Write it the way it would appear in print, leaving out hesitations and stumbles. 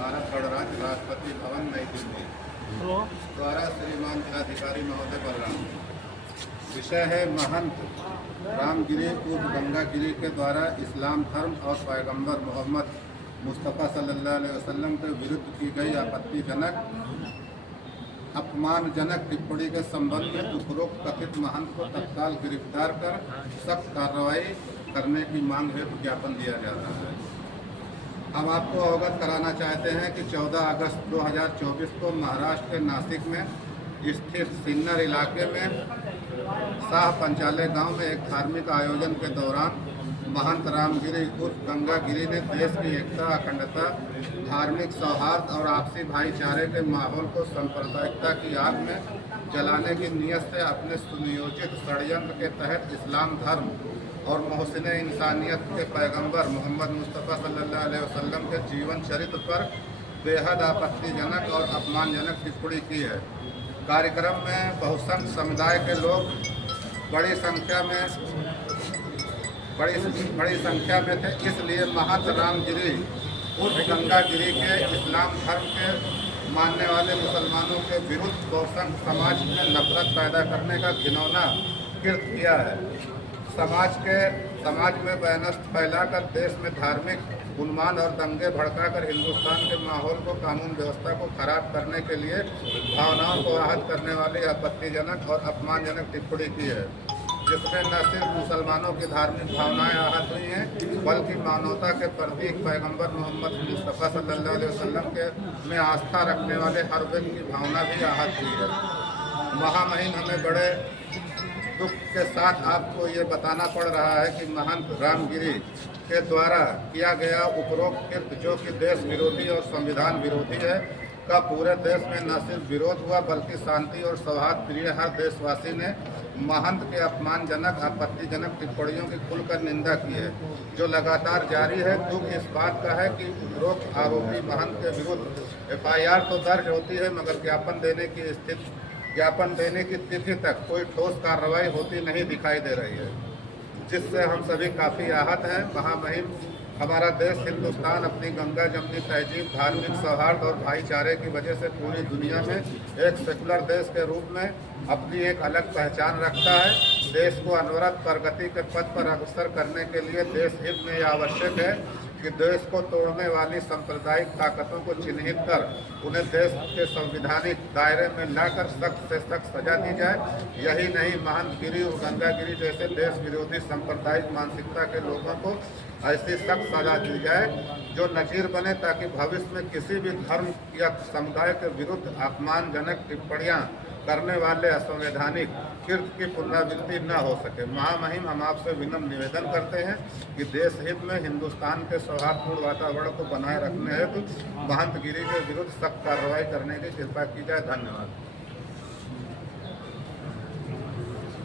भारत गणराज्य राष्ट्रपति भवन नई दिल्ली द्वारा श्रीमान जिलाधिकारी महोदय बलराम। विषय है महंत रामगिरी उर्फ गंगागिरी के द्वारा इस्लाम धर्म और पैगंबर मोहम्मद मुस्तफ़ा सल्लल्लाहु अलैहि वसल्लम के विरुद्ध की गई आपत्तिजनक अपमानजनक टिप्पणी के संबंध में उपरोक्त कथित महंत को तत्काल गिरफ्तार कर सख्त कार्रवाई करने की मांग हेतु ज्ञापन दिया जा रहा है। हम आपको अवगत कराना चाहते हैं कि 14 अगस्त 2024 को महाराष्ट्र के नासिक में स्थित सिन्नर इलाके में शाह पंचालय गांव में एक धार्मिक आयोजन के दौरान महंत रामगिरी उर्फ गंगागिरी ने देश की एकता, अखंडता, धार्मिक सौहार्द और आपसी भाईचारे के माहौल को सांप्रदायिकता की आग में जलाने की नीयत से अपने सुनियोजित षड्यंत्र के तहत इस्लाम धर्म और मोहसिन इंसानियत के पैगंबर मोहम्मद मुस्तफ़ा सल्लल्लाहु अलैहि वसल्लम के जीवन चरित्र पर बेहद आपत्तिजनक और अपमानजनक टिप्पणी की है। कार्यक्रम में बहुसंख्यक समुदाय के लोग बड़ी संख्या में थे, इसलिए महंत रामगिरी उर्फ गंगागिरी के इस्लाम धर्म के मानने वाले मुसलमानों के विरुद्ध बहुसंख्यक समाज में नफरत पैदा करने का घिनौना कृत्य किया है। समाज में वैनस्त फैलाकर देश में धार्मिक उन्माद और दंगे भड़काकर हिंदुस्तान के माहौल को, कानून व्यवस्था को खराब करने के लिए भावनाओं को आहत करने वाली आपत्तिजनक और अपमानजनक टिप्पणी की है, जिसमें न सिर्फ मुसलमानों की धार्मिक भावनाएं आहत हुई हैं, बल्कि मानवता के प्रतीक पैगंबर मोहम्मद मुस्तफ़ा सल्लल्लाहु अलैहि वसल्लम के में आस्था रखने वाले हर व्यक्ति की भावना भी आहत हुई है। महामहिम हमें बड़े दुख के साथ आपको ये बताना पड़ रहा है कि महंत रामगिरी के द्वारा किया गया उपरोक्त कृत्य, जो कि देश विरोधी और संविधान विरोधी है, का पूरे देश में न सिर्फ विरोध हुआ बल्कि शांति और सौहार्द प्रिय हर देशवासी ने महंत के अपमानजनक, आपत्तिजनक टिप्पणियों की खुलकर निंदा की है, जो लगातार जारी है। दुख इस बात का है कि उपरोक्त आरोपी महंत के विरुद्ध FIR तो दर्ज होती है, मगर ज्ञापन देने की तिथि तक कोई ठोस कार्रवाई होती नहीं दिखाई दे रही है, जिससे हम सभी काफ़ी आहत हैं। महामहिम हमारा देश हिंदुस्तान अपनी गंगा जमनी तहजीब, धार्मिक सौहार्द और भाईचारे की वजह से पूरी दुनिया में एक सेकुलर देश के रूप में अपनी एक अलग पहचान रखता है। देश को अनवरत प्रगति के पथ पर अग्रसर करने के लिए देश हित में यह आवश्यक है कि देश को तोड़ने वाली सांप्रदायिक ताकतों को चिन्हित कर उन्हें देश के संवैधानिक दायरे में लाकर सख्त से सख्त सजा दी जाए। यही नहीं, महंत गिरी और गंगागिरी जैसे देश विरोधी सांप्रदायिक मानसिकता के लोगों को ऐसी सख्त सजा दी जाए जो नजीर बने, ताकि भविष्य में किसी भी धर्म या समुदाय के विरुद्ध अपमानजनक टिप्पणियां करने वाले असंवैधानिक कृत्य की पुनरावृत्ति न हो सके। महामहिम हम आपसे विनम्र निवेदन करते हैं कि देश हित में हिंदुस्तान के सौहार्दपूर्ण वातावरण को बनाए रखने हेतु महंत गिरी के विरुद्ध सख्त कार्रवाई करने की कृपा की जाए। धन्यवाद।